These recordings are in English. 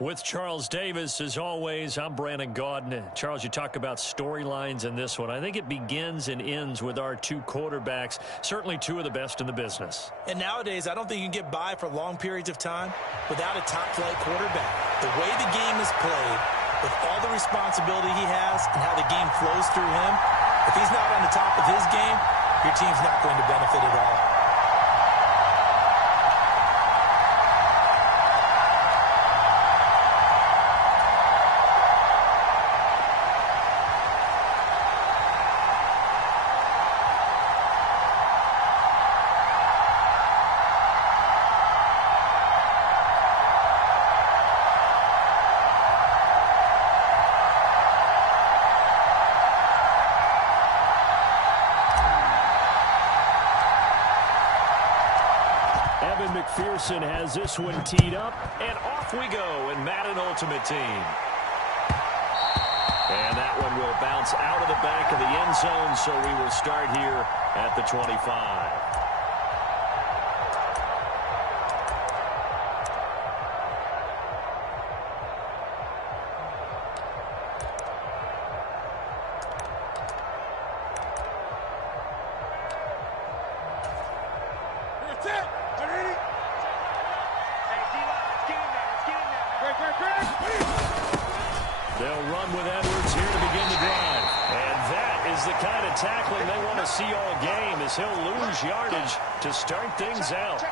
With Charles Davis, as always, I'm Brandon Gaudin. Charles, you talk about storylines in this one. I think it begins and ends with our two quarterbacks, certainly two of the best in the business. And nowadays, I don't think you can get by for long periods of time without a top-flight quarterback. The way the game is played, with all the responsibility he has and how the game flows through him, if he's not on the top of his game, your team's not going to benefit at all. McPherson has this one teed up, and off we go in Madden Ultimate Team. And that one will bounce out of the back of the end zone, so we will start here at the 25. They'll run with Edwards here to begin the drive. And that is the kind of tackling they want to see all game, as he'll lose yardage to start things out.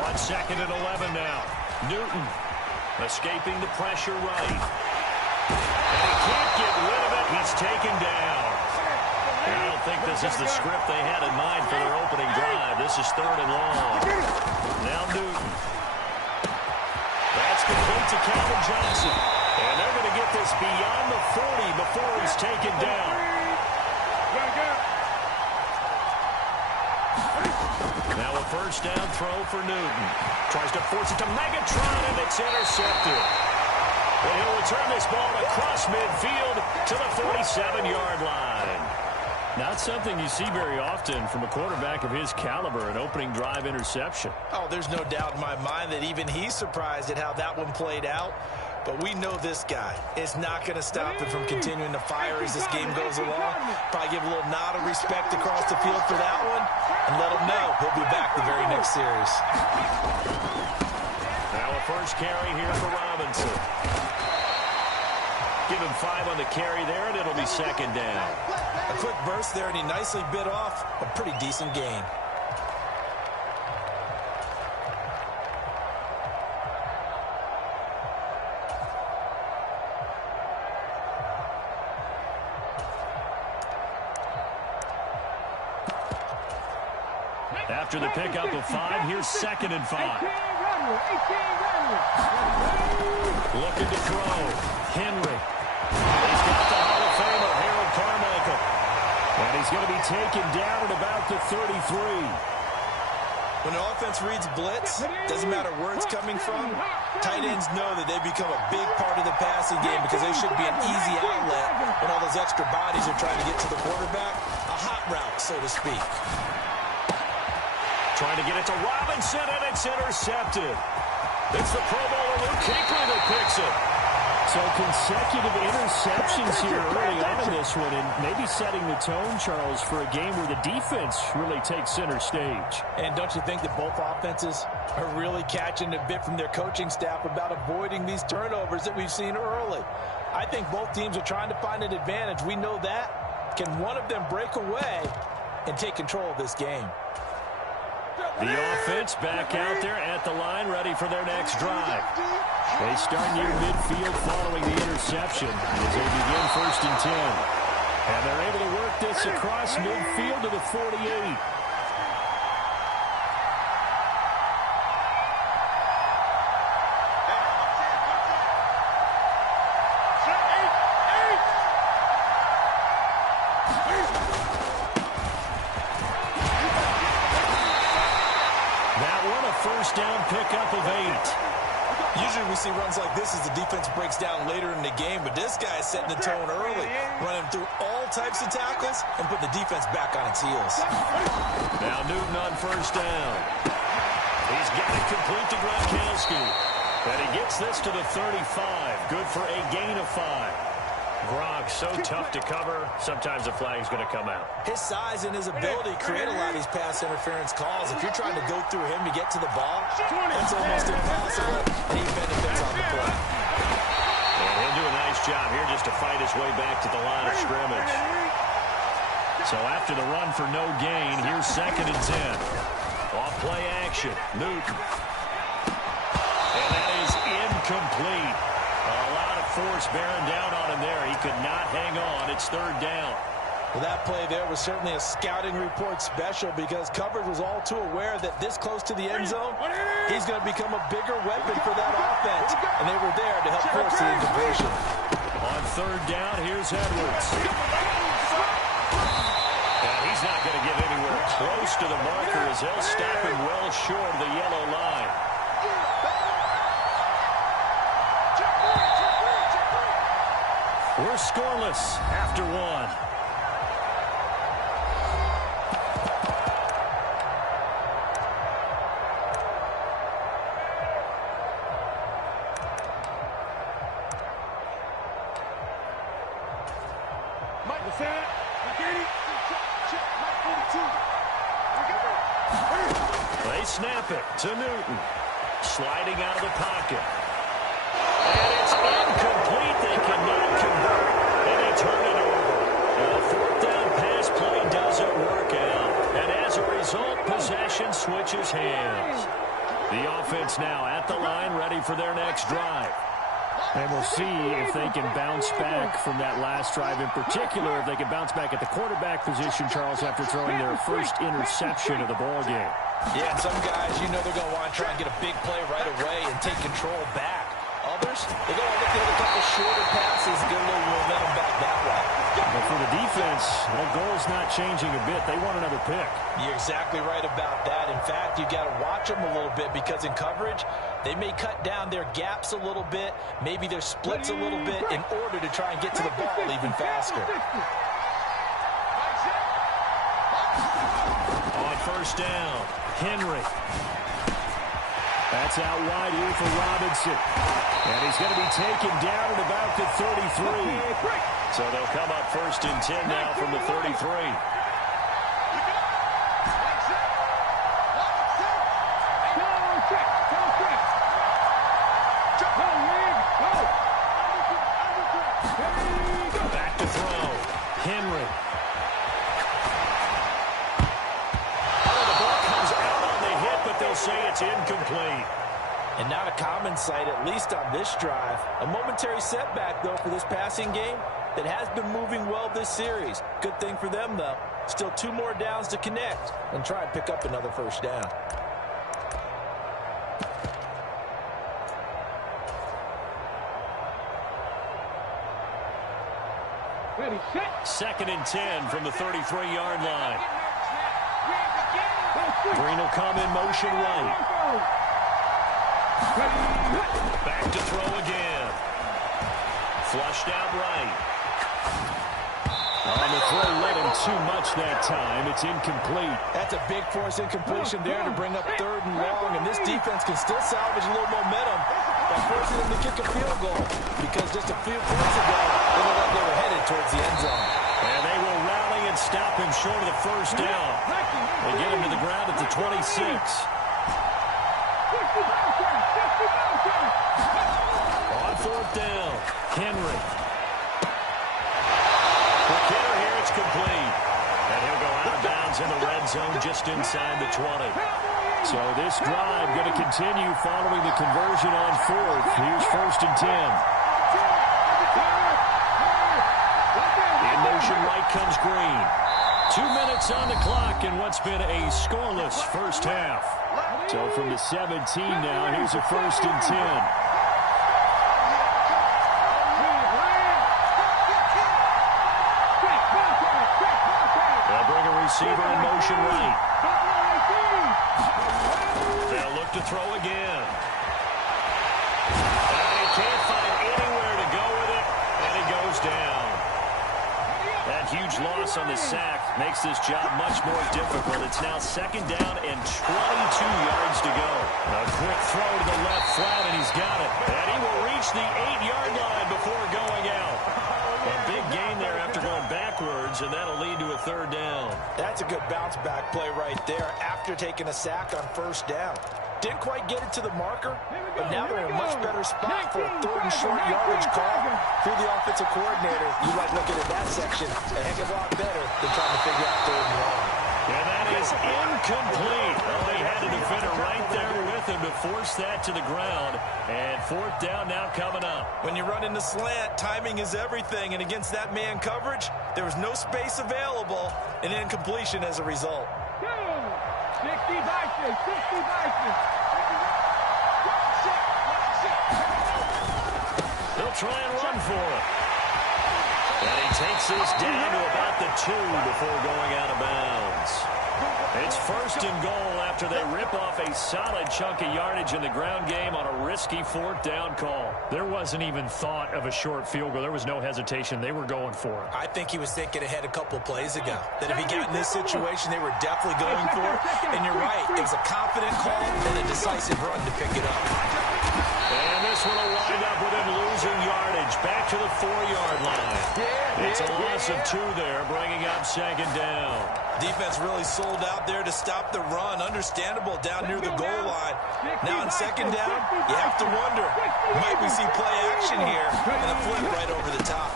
On 2nd and 11 now. Newton escaping the pressure right. And he can't get rid of it. He's taken down. I don't think this is the script they had in mind for their opening drive. This is 3rd and long. Now Newton. That's complete to Calvin Johnson. And they're going to get this beyond the 40 before he's taken down. Now a first down throw for Newton. Tries to force it to Megatron, and it's intercepted. And he'll return this ball across midfield to the 47-yard line. Not something you see very often from a quarterback of his caliber, an opening drive interception. Oh, there's no doubt in my mind that even he's surprised at how that one played out. But we know this guy is not going to stop him from continuing to fire as this game goes along. Probably give a little nod of respect across the field for that one and let him know he'll be back the very next series. Now a first carry here for Robinson. Give him 5 on the carry there, and it'll be 2nd down. A quick burst there, and he nicely bit off a pretty decent gain. After the pickup of 5, here's 2nd and 5. Looking to throw. Henry. He's got the Hall of Famer, Harold Carmichael. And he's going to be taken down at about the 33. When an offense reads blitz, doesn't matter where it's coming from, tight ends know that they become a big part of the passing game because they should be an easy outlet when all those extra bodies are trying to get to the quarterback. A hot route, so to speak. Trying to get it to Robinson, and it's intercepted. It's the Pro Bowler Luke Kuechly that picks it. So consecutive interceptions here early on in this one, and maybe setting the tone, Charles, for a game where the defense really takes center stage. And don't you think that both offenses are really catching a bit from their coaching staff about avoiding these turnovers that we've seen early? I think both teams are trying to find an advantage. We know that. Can one of them break away and take control of this game? The offense back out there at the line, ready for their next drive. They start near midfield following the interception as they begin 1st and 10. And they're able to work this across midfield to the 48. First down pickup of 8. Usually we see runs like this as the defense breaks down later in the game, but this guy is setting the tone early, running through all types of tackles and putting the defense back on its heels. Now Newton on first down. He's got it complete to Gronkowski. And he gets this to the 35. Good for a gain of 5. Gronk, so tough to cover. Sometimes the flag's going to come out. His size and his ability create a lot of these pass interference calls. If you're trying to go through him to get to the ball, that's almost impossible. And he benefits on the play. And he'll do a nice job here just to fight his way back to the line of scrimmage. So after the run for no gain, here's 2nd and 10. Off play action. Newton. And that is incomplete. A lot of force bearing down on him there. He could not hang on. It's 3rd down. Well, that play there was certainly a scouting report special because coverage was all too aware that this close to the end zone, he's going to become a bigger weapon for that offense. And they were there to help force the incompletion. On 3rd down, here's Edwards. And he's not going to get anywhere close to the marker as they'll stop him well short of the yellow line. We're scoreless after 1. They snap it to Newton. Sliding out of the pocket. And it's incomplete. They cannot convert. And they turn it over. A 4th down pass play doesn't work out. And as a result, possession switches hands. The offense now at the line, ready for their next drive. And we'll see if they can bounce back from that last drive in particular, if they can bounce back at the quarterback position, Charles, after throwing their first interception of the ballgame. Yeah, and some guys, you know they're going to want to try and get a big play right away and take control back. Others, they're going to look at a couple shorter passes and get a little momentum back that way. But for the defense, their goal's not changing a bit. They want another pick. You're exactly right about that. In fact, you got to watch them a little bit because in coverage, they may cut down their gaps a little bit, maybe their splits a little bit in order to try and get to the ball even faster. On 1st down, Henry. That's out wide here for Robinson. And he's going to be taken down at about the 33. So they'll come up 1st and 10 now from the 33. Back to throw. Henry. Oh, the ball comes out on the hit, but they'll say it's incomplete. And not a common sight, at least on this drive. A momentary setback, though, for this passing game that has been moving well this series. Good thing for them, though. Still 2 more downs to connect and try and pick up another 1st down. Ready, set. 2nd and 10 from the 33-yard line. Green will come in motion right. Back to throw again. Flushed out right. On the throw, led him too much that time. It's incomplete. That's a big force incompletion there to bring up 3rd and long, and this defense can still salvage a little momentum by forcing them to kick a field goal because just a few points ago, they looked like they were headed towards the end zone. And they will rally and stop him short of the 1st down. They get him to the ground at the 26. On 4th down, Henry. For Kidder here, it's complete. And he'll go out of bounds in the red zone just inside the 20. So this drive going to continue following the conversion on 4th. Here's 1st and 10. In motion right comes Green. 2 minutes on the clock in what's been a scoreless first half. So from the 17 now, here's a 1st and 10. They'll bring a receiver in motion right. They'll look to throw again. And he can't find anywhere to go with it, and he goes down. That huge loss on the sack makes this job much more difficult. It's now second down and 22 yards to go. A quick throw to the left flat, and he's got it. And he will reach the 8-yard line before going out. A big gain there after going backwards, and that'll lead to a third down. That's a good bounce-back play right there after taking a sack on first down. Didn't quite get it to the marker, but now they're in a much better spot for a third and short yardage call. If you're the offensive coordinator, you like looking at that section a heck of a lot better than trying to figure out third and long. And that is incomplete. Oh, they had a defender right there with him to force that to the ground. And fourth down now coming up. When you run in the slant, timing is everything. And against that man coverage, there was no space available, and incompletion as a result. 60 Vikings, 60 Vikings. He'll try and run for it. And he takes this down to about the 2 before going out of bounds. It's first and goal after they rip off a solid chunk of yardage in the ground game on a risky fourth down call. There wasn't even thought of a short field goal. There was no hesitation. They were going for it. I think he was thinking ahead a couple plays ago. That if he got in this situation, they were definitely going for it. And you're right. It was a confident call and a decisive run to pick it up. And this one will wind up with him losing yardage. Back to the 4-yard line. It's a loss of 2 there, bringing up second down. Defense really sold out there to stop the run. Understandable down near the goal line. Now in second down, you have to wonder, might we see play action here? And a flip right over the top.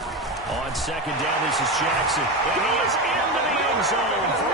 On second down, this is Jackson. And he is into the end zone for